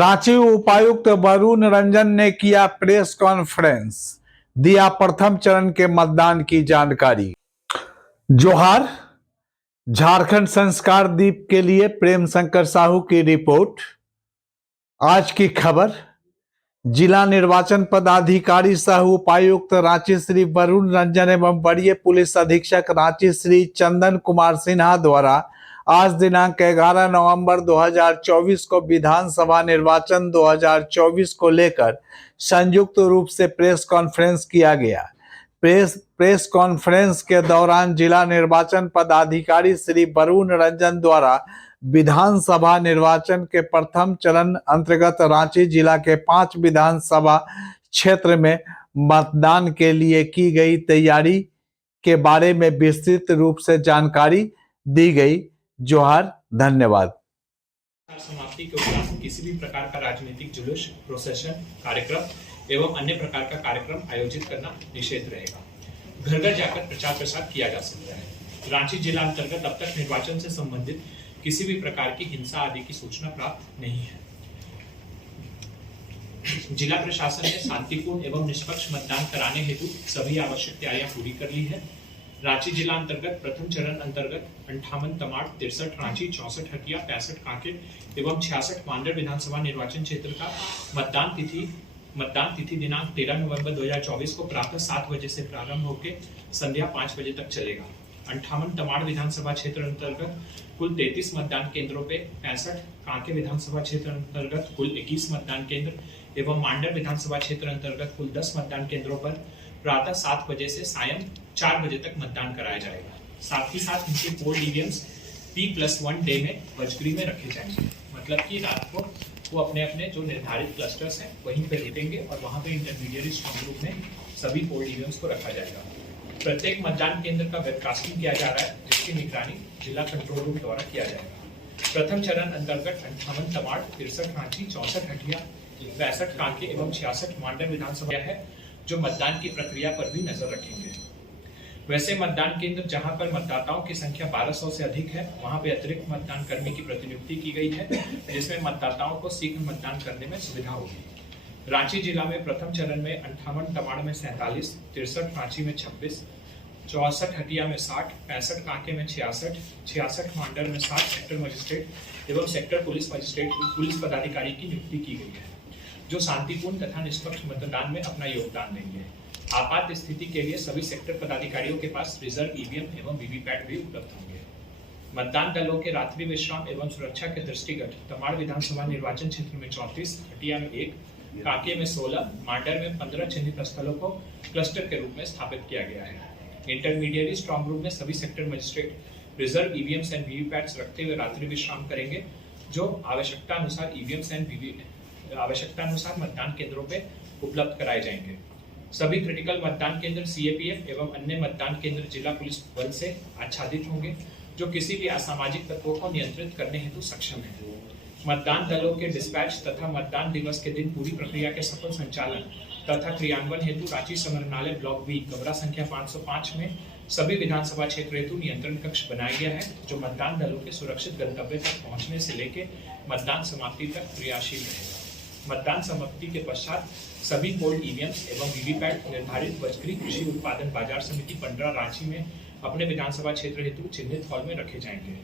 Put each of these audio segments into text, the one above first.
रांची उपायुक्त वरुण रंजन ने किया प्रेस कॉन्फ्रेंस, दिया प्रथम चरण के मतदान की जानकारी। जोहार। झारखंड संस्कार दीप के लिए प्रेम शंकर साहू की रिपोर्ट। आज की खबर, जिला निर्वाचन पदाधिकारी सह उपायुक्त रांची श्री वरुण रंजन एवं वरीय पुलिस अधीक्षक रांची श्री चंदन कुमार सिन्हा द्वारा आज दिनांक 11 नवंबर 2024 को विधानसभा निर्वाचन 2024 को लेकर संयुक्त रूप से प्रेस कॉन्फ्रेंस किया गया। प्रेस कॉन्फ्रेंस के दौरान जिला निर्वाचन पदाधिकारी श्री वरुण रंजन द्वारा विधानसभा निर्वाचन के प्रथम चरण अंतर्गत रांची जिला के 5 विधानसभा क्षेत्र में मतदान के लिए की गई तैयारी के बारे में विस्तृत रूप से जानकारी दी गई। जोहार, धन्यवाद। समाप्ति के उपरांत किसी भी प्रकार का राजनीतिक जुलूस, प्रोसेशन, कार्यक्रम एवं अन्य प्रकार का कार्यक्रम आयोजित करना निषेध रहेगा। घर घर जाकर प्रचार प्रसार किया जा सकता है। रांची जिला अंतर्गत अब तक निर्वाचन से संबंधित किसी भी प्रकार की हिंसा आदि की सूचना प्राप्त नहीं है। जिला प्रशासन ने शांतिपूर्ण एवं निष्पक्ष मतदान कराने हेतु सभी आवश्यक तैयारियां पूरी कर ली है। रांची जिला अंतर्गत प्रथम चरण अंतर्गत 58 तमाड़, 63 रांची, 64 हटिया, 65 कांकेर एवं 66 मांडर विधानसभा निर्वाचन क्षेत्र का मतदान तिथि दिनांक 13 नवंबर 2024 को प्रातः 7 बजे से प्रारंभ होकर संध्या 5 बजे तक चलेगा। 58 तमाड़ विधानसभा क्षेत्र अंतर्गत कुल 33 मतदान केंद्रों पे 65, कांके विधानसभा क्षेत्र अंतर्गत कुल 21 मतदान केंद्र एवं मांडर विधानसभा क्षेत्र अंतर्गत कुल 10 मतदान केंद्रों पर प्रातः 7 बजे से सायं 4 बजे तक मतदान कराया जाएगा। साथ ही साथ इनके पोल ईवीएम्स P+1 डे में वजगरी में रखे जाएंगे। मतलब कि रात को वो अपने अपने जो निर्धारित क्लस्टर्स हैं वहीं पे रुकेंगे और वहां पे इंटरमीडिएट स्ट्रांग रूम में सभी पोल ईवीएम्स को रखा जाएगा। प्रत्येक मतदान केंद्र का वेबकास्टिंग किया जा रहा है, जिसकी निगरानी जिला कंट्रोल रूम द्वारा किया जाएगा। प्रथम चरण अंतर्गत 58 तमाड़, 63 रांची, 64 हटिया, 65 कांके एवं 66 मांडर विधानसभा है जो मतदान की प्रक्रिया पर भी नजर रखेंगे। वैसे मतदान केंद्र जहां पर मतदाताओं की संख्या 1200 से अधिक है, वहां पे अतिरिक्त मतदान कर्मी की प्रतिनियुक्ति की गई है, जिसमें मतदाताओं को शीघ्र मतदान करने में सुविधा होगी। रांची जिला में प्रथम चरण में 58 तमाड़ में 47, 63 रांची में 26, 64 हटिया में 60, 65 कांके में 66, 66 मांडर में 60 सेक्टर मजिस्ट्रेट एवं सेक्टर पुलिस मजिस्ट्रेट पुलिस पदाधिकारी की नियुक्ति की गई है, जो शांतिपूर्ण तथा निष्पक्ष मतदान में अपना योगदान देंगे। आपात स्थिति के लिए सभी सेक्टर पदाधिकारियों के पास रिजर्व ईवीएम एवं वीवीपैट भी उपलब्ध होंगे। मतदान दलों के रात्रि विश्राम एवं सुरक्षा के दृष्टिगत तमाड़ विधानसभा निर्वाचन क्षेत्र में 34, हटिया में 1, कांके में 16, मांडर में 15 चिन्हित स्थलों को क्लस्टर के रूप में स्थापित किया गया है। इंटरमीडिएट स्ट्रांग रूम में सभी sector magistrate reserve EVMs and VVPATs रखते हुए रात्रि विश्राम करेंगे, जो आवश्यकता अनुसार ईवीएम्स एंड आवश्यकता अनुसार मतदान केंद्रों पे उपलब्ध कराए जाएंगे। सभी क्रिटिकल मतदान केंद्र सीएपीएफ एवं अन्य मतदान केंद्र जिला पुलिस बल से आच्छादित होंगे, जो किसी भी असामाजिक तत्वों को नियंत्रित करने हेतु सक्षम है। मतदान दलों के डिस्पैच तथा मतदान दिवस के दिन पूरी प्रक्रिया के सफल संचालन तथा क्रियान्वयन हेतु रांची समरनालय ब्लॉक बी कमरा संख्या 505 में सभी विधानसभा क्षेत्र हेतु नियंत्रण कक्ष बनाया गया है, जो मतदान दलों के सुरक्षित गंतव्य तक पहुंचने से लेकर मतदान समाप्ति तक क्रियाशील रहेगा। मतदान समाप्ति के पश्चात सभी पोल ईवीएम्स एवं वीवीपैट निर्धारित वजगरी कृषि उत्पादन बाजार समिति 15 रांची में अपने विधानसभा क्षेत्र हेतु चिन्हित हॉल में रखे जाएंगे।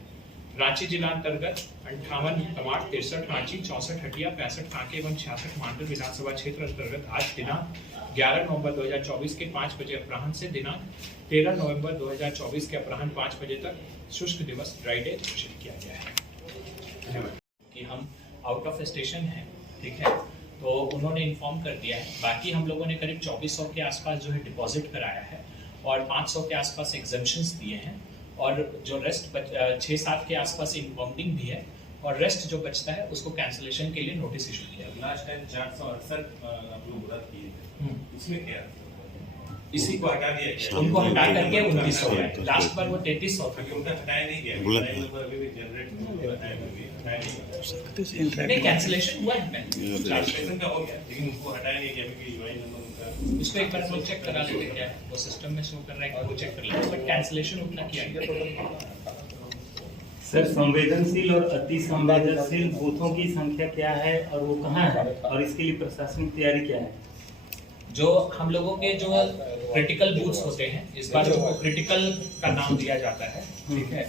रांची जिला अंतर्गत 58 तमाड़, 63 रांची, 64 हटिया, 65 कांके एवं 66 मांडर विधानसभा क्षेत्र अंतर्गत आज दिनांक 11 नवंबर 2024 के 5 बजे अपराह्न से दिनांक 13 नवंबर 2024 के अपराह्न 5 बजे तक शुष्क दिवस ड्राई डे घोषित किया गया है। धन्यवाद। कि हम आउट ऑफ स्टेशन हैं, ठीक है, तो उन्होंने इन्फॉर्म कर दिया है। बाकी हम लोगों ने करीब 2400 के आसपास जो है डिपॉजिट कराया है और 500 के आसपास एग्जम्पशंस दिए हैं, और जो रेस्ट 6-7 के आसपास इन्फॉर्मिंग भी है, और रेस्ट जो बचता है उसको कैंसिलेशन के लिए नोटिस इशू किया। लास्ट टाइम 468 आप लोग रद्द किए थे, इसमें क्या इसी को हटा दिया, उनको हटा करके 2900 है। लास्ट बार वो 3300 था, उनका हटाया नहीं गया, अभी भी जनरेट नहीं कैंसिलेशन हुआ है, कैंसिलेशन का हो गया, लेकिन उसको हटाया नहीं गया क्योंकि यूआई नंबर उनका। उसको एक बार हम चेक करा लेते क्या है, वो सिस्टम में शो कर रहा है, वो चेक कर लेते, बट कैंसिलेशन उतना किया गया। सर, संवेदनशील और अति संवेदनशील बूथों की संख्या क्या है और वो कहाँ है, और इसके लिए प्रशासनिक तैयारी क्या है? जो हम लोगों के जो क्रिटिकल बूथ्स होते हैं, इस बार उनको क्रिटिकल का नाम दिया जाता है, ठीक है,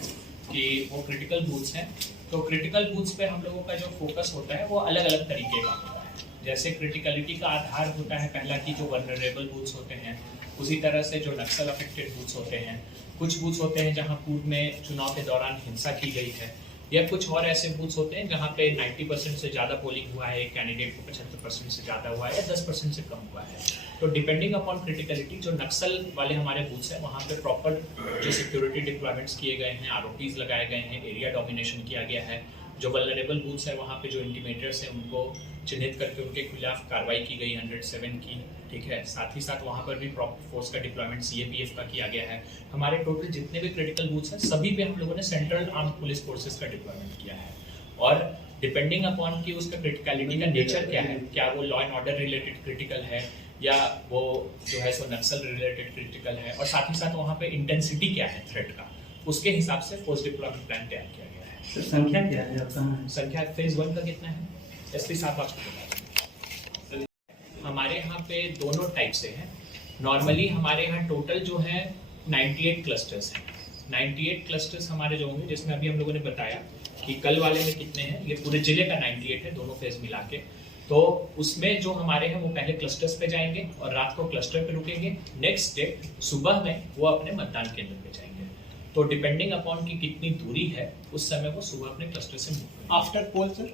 कि वो क्रिटिकल बूथ्स हैं। तो क्रिटिकल बूथ्स पे हम लोगों का जो फोकस होता है वो अलग अलग तरीके का होता है। जैसे क्रिटिकलिटी का आधार होता है पहला कि जो वल्नरेबल बूथ्स होते हैं, उसी तरह से जो नक्सल अफेक्टेड बूथ्स होते हैं, कुछ बूथ्स होते हैं जहां पूर्व में चुनाव के दौरान हिंसा की गई है, या कुछ और ऐसे बूथ्स होते हैं जहां पे 90% से ज़्यादा पोलिंग हुआ है, कैंडिडेट को 75% से ज़्यादा हुआ है या 10% से कम हुआ है। तो डिपेंडिंग अपॉन क्रिटिकलिटी जो नक्सल वाले हमारे बूथ्स हैं वहाँ पे प्रॉपर जो सिक्योरिटी डिप्लॉयमेंट्स किए गए हैं, आरओपीज लगाए गए हैं, एरिया डोमिनेशन किया गया है। जो वल्नरेबल बूथ्स है वहाँ पे जो इंटीमेटर्स हैं उनको चिन्हित करके उनके खिलाफ कार्रवाई की गई 107 की, ठीक है। साथ ही साथ वहाँ पर भी प्रॉपर फोर्स का डिप्लॉयमेंट सीएपीएफ का किया गया है। हमारे टोटल जितने भी क्रिटिकल बूथ्स हैं सभी पे हम लोगों ने सेंट्रल आर्म पुलिस फोर्सेस का डिप्लॉयमेंट किया है। और डिपेंडिंग अपॉन कि उसका क्रिटिकलिटी का नेचर क्या है, क्या वो law and order related critical है या वो जो है सो नक्सल रिलेटेड क्रिटिकल है, और साथ ही साथ वहाँ पे इंटेंसिटी क्या है थ्रेट का, उसके हिसाब से फोर्स डिप्लॉयमेंट प्लान तैयार किया गया है। सर, संख्या क्या है और कहाँ है? संख्या फेज 1 का कितना है, एसपी साहब आपको बता दें। हमारे यहाँ पे दोनों टाइप से हैं। नॉर्मली हमारे यहाँ टोटल जो है 98 क्लस्टर्स हैं। 98 क्लस्टर्स हमारे जो होंगे, जिसमें अभी हम लोगों ने बताया कि कल वाले में कितने हैं, ये पूरे जिले का 98 है, दोनों फेज मिला के। तो उसमें जो हमारे हैं वो पहले क्लस्टर्स पे जाएंगे और रात को क्लस्टर पे रुकेंगे। नेक्स्ट डे सुबह में वो अपने मतदान केंद्र पे जाएंगे। तो डिपेंडिंग अपॉन की कितनी दूरी है उस समय वो सुबह अपने क्लस्टर से मूव करेंगे। आफ्टर पोल सर,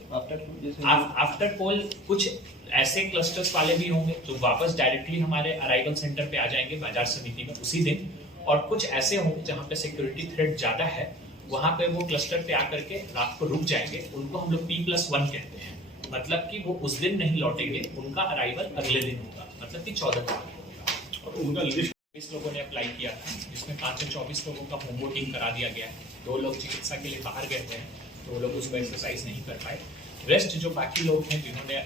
आफ्टर पोल कुछ ऐसे क्लस्टर्स वाले भी होंगे जो वापस डायरेक्टली हमारे अराइवल सेंटर पे आ जाएंगे बाजार समिति में उसी दिन, और कुछ ऐसे होंगे जहाँ पे सिक्योरिटी थ्रेट ज्यादा है, वहां पे वो क्लस्टर पे आकर के रात को रुक जाएंगे। उनको हम लोग P+1 कहते हैं, मतलब कि वो उस दिन नहीं लौटेंगे, उनका अराइवल अगले दिन होगा, मतलब कि 14 तारीख होगा। और उनका लिस्ट 20 लोगों ने अप्लाई किया था, जिसमें 5 से 24 लोगों का होम वोटिंग करा दिया गया है। 2 लोग चिकित्सा के लिए बाहर गए थे तो वो लोग उसको एक्सरसाइज नहीं कर पाए। रेस्ट जो बाकी लोग हैं जिन्होंने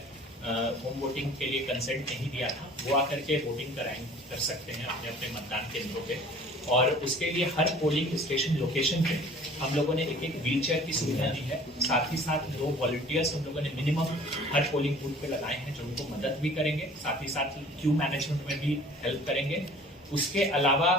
होम वोटिंग के लिए कंसेंट नहीं दिया था, वो आकर के वोटिंग कर सकते हैं अपने अपने मतदान केंद्रों पे। और उसके लिए हर पोलिंग स्टेशन लोकेशन पे हम लोगों ने एक व्हील चेयर की सुविधा दी है। साथ ही साथ 2 वॉलंटियर्स हम लोगों ने मिनिमम हर पोलिंग बूथ पे लगाए हैं, जो उनको मदद भी करेंगे, साथ ही साथ क्यू मैनेजमेंट में भी हेल्प करेंगे। उसके अलावा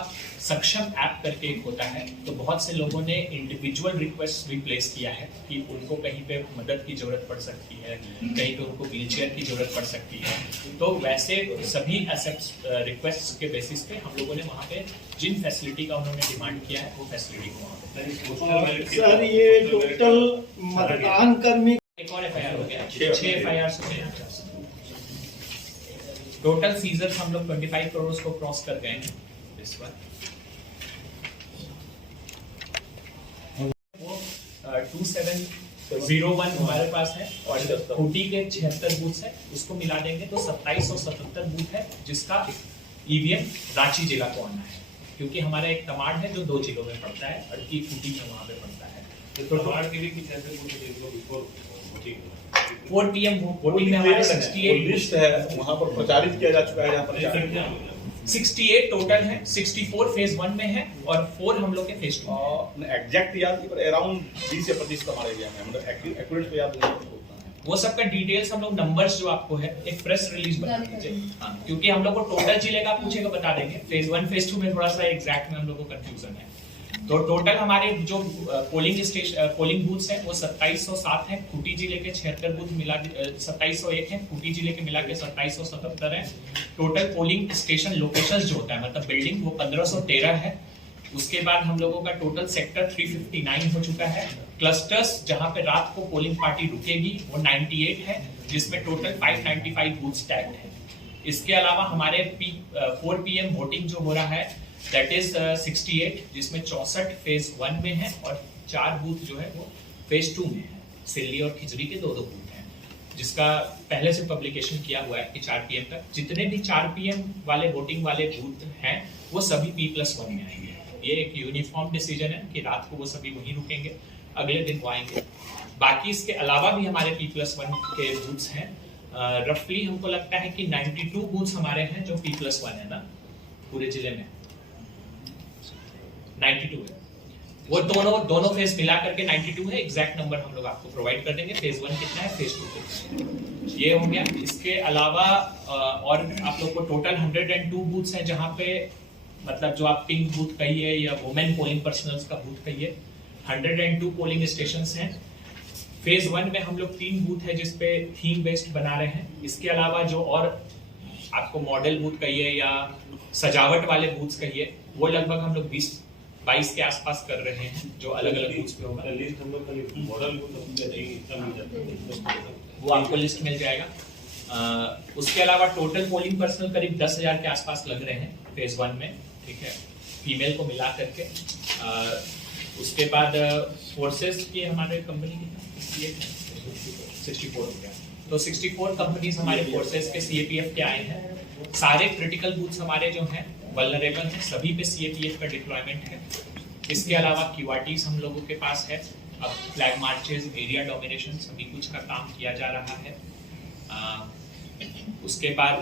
सक्षम ऐप करके एक होता है, तो बहुत से लोगों ने इंडिविजुअल रिक्वेस्ट भी प्लेस किया है कि उनको कहीं पे मदद की जरूरत पड़ सकती है, कहीं पे उनको व्हीलचेयर की जरूरत पड़ सकती है। तो वैसे सभी रिक्वेस्ट के बेसिस पे हम लोगों ने वहाँ पे जिन फैसिलिटी का उन्होंने डिमांड किया है वो फैसिलिटी को वहाँ पे। सर ये टोटल मतदान कर्मी एक और FIR हो गया, 6 FIR हो गए। टोटल सीजर्स हम लोग 25 करोड़ को क्रॉस कर गए हैं इस बार। वो 2701 हमारे पास है और खूंटी के 76 बूथ है, उसको मिला देंगे तो 2777 बूथ है, जिसका EVM रांची जिला को आना है, क्योंकि हमारा एक तमाड़ है जो 2 जिलों में पड़ता है, अड़की खूंटी में वहाँ पे पड़ता है। तो तमाड़ के भी कुछ ऐसे बूथ देख लो बिफोर वोटिंग 4 PM वोटिंग में हमारे 68 लिस्ट है, वहां पर प्रचारित किया जा चुका है। यहाँ पर 68 टोटल है, 64 फेज 1 में है और 4 हम लोग के फेज 2 में। एग्जैक्ट याद नहीं, पर अराउंड 20 से 25 हमारे एरिया में, मतलब एक्यूरेट तो याद नहीं है। वो सबका डिटेल्स हम लोग नंबर्स जो आपको है एक प्रेस रिलीज बना दीजिए। हाँ, क्योंकि हम लोग को टोटल जिले का पूछेगा बता देंगे। फेज 1 फेज 2 में थोड़ा सा एग्जैक्ट में हम लोग को कंफ्यूजन है। तो टोटल हमारे जो पोलिंग बूथ्स हैं वो 2707 है। खूंटी जिले के 76 बूथ मिला 2701 है, खूंटी जिले के मिला के 2777 है। टोटल पोलिंग स्टेशन लोकेशंस जो होता है मतलब बिल्डिंग वो 1513 है। उसके बाद हम लोगों का टोटल सेक्टर 359 हो चुका है। क्लस्टर्स जहां पे रात को पोलिंग पार्टी रुकेगी वो 98 है, जिसमें टोटल 595 बूथ टैग्ड है। इसके अलावा हमारे 4 PM वोटिंग जो हो रहा है दैट इज 68, जिसमें 64 फेज 1 में है और 4 बूथ जो है वो फेज 2 में है। सिल्ली और खिचड़ी के 2 बूथ हैं, जिसका पहले से पब्लिकेशन किया हुआ है कि 4 PM तक जितने भी 4 PM वाले वोटिंग वाले बूथ हैं वो सभी P+1 में आएंगे। ये एक यूनिफॉर्म डिसीजन है कि रात को वो सभी वहीं रुकेंगे, अगले दिन वो आएंगे। बाकी इसके अलावा भी हमारे P+1 के बूथ्स हैं। रफली हमको लगता है कि 92 बूथ्स हमारे हैं जो P+1 है ना पूरे जिले में, 92 है। वो दोनों फेज मिला करके 92 है। एग्जैक्ट नंबर हम लोग आपको प्रोवाइड कर देंगे। फेज 1 कितना है, फेज 2 कितना है, ये हो गया। इसके अलावा और आप लोग को टोटल 102 बूथ्स हैं, जहां पे मतलब जो आप पिंक बूथ कहिए या वुमेन पोलिंग पर्सनल्स का बूथ कहिए, 102 पोलिंग स्टेशंस हैं। फेज 1 में हम लोग 3 बूथ है जिसपे थीम बेस्ड बना रहे हैं। इसके अलावा जो और आपको मॉडल बूथ कहिए या सजावट वाले बूथ्स कहिए, वो लगभग हम लोग 20-22 के आसपास कर रहे हैं, जो अलग अलग बूथ्स पे होगा। लिस्ट हम लोग का मॉडल वो आपको लिस्ट मिल जाएगा। उसके अलावा टोटल पोलिंग पर्सनल करीब 10,000 के आसपास लग रहे हैं फेज 1 में, ठीक है, फीमेल को मिला करके। उसके बाद फोर्सेस की हमारे कंपनी की 64 हो गया, तो 64 कंपनीज हमारे फोर्सेस के सीएपीएफ के आए हैं। सारे क्रिटिकल बूथ्स हमारे जो हैं वल्नरेबल हैं, सभी पे सीएपीएफ का डिप्लॉयमेंट है। इसके अलावा क्यूआरटीज हम लोगों के पास है। अब फ्लैग मार्चेस, एरिया डोमिनेशन, सभी कुछ का काम किया जा रहा है। उसके बाद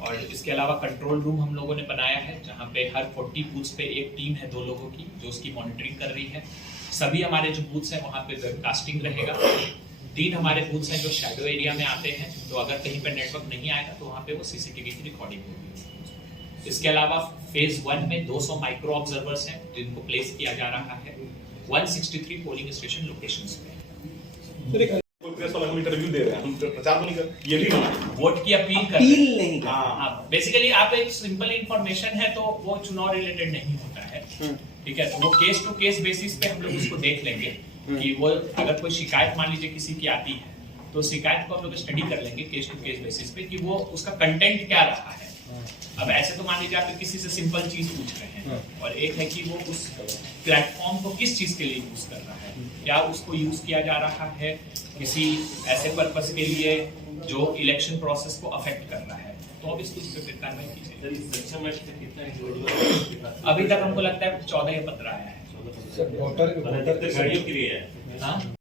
और इसके अलावा कंट्रोल रूम हम लोगों ने बनाया है, जहाँ पे हर 40 बूथ्स पे एक टीम है 2 लोगों की, जो उसकी मॉनिटरिंग कर रही है। सभी हमारे जो बूथ्स हैं वहाँ पे वेबकास्टिंग रहेगा। 3 हमारे बूथ्स हैं जो शैडो एरिया में आते हैं, तो अगर कहीं पे नेटवर्क नहीं आएगा तो वहाँ पे वो सीसीटीवी की रिकॉर्डिंग होगी। इसके अलावा फेज 1 में 200 माइक्रो ऑब्जर्वर्स हैं जिनको प्लेस किया जा रहा है 163 पोलिंग स्टेशन लोकेशंस पे। कोई प्रेस वाला हम इंटरव्यू दे रहे हैं, हम प्रचार तो नहीं कर, ये भी मना है। वोट की अपील नहीं हाँ, बेसिकली आप एक सिंपल इंफॉर्मेशन है तो वो चुनाव रिलेटेड नहीं होता है, ठीक है। तो वो केस टू केस बेसिस पे हम लोग उसको देख लेंगे कि वो अगर कोई शिकायत मान लीजिए किसी की आती है, तो शिकायत को हम लोग स्टडी कर लेंगे केस टू केस बेसिस पे कि वो उसका कंटेंट क्या रहा है। अब ऐसे तो मान लीजिए आप किसी से सिंपल चीज पूछ रहे हैं, और एक है कि वो उस प्लेटफॉर्म को किस चीज के लिए यूज कर रहा है, क्या उसको यूज किया जा रहा है किसी ऐसे पर्पस के लिए जो इलेक्शन प्रोसेस को अफेक्ट कर रहा है, तो अब इसको पे कार्रवाई की जाए। अभी तक हमको लगता है 14 या 15 आया है। गाड़ियों के लिए है। हाँ?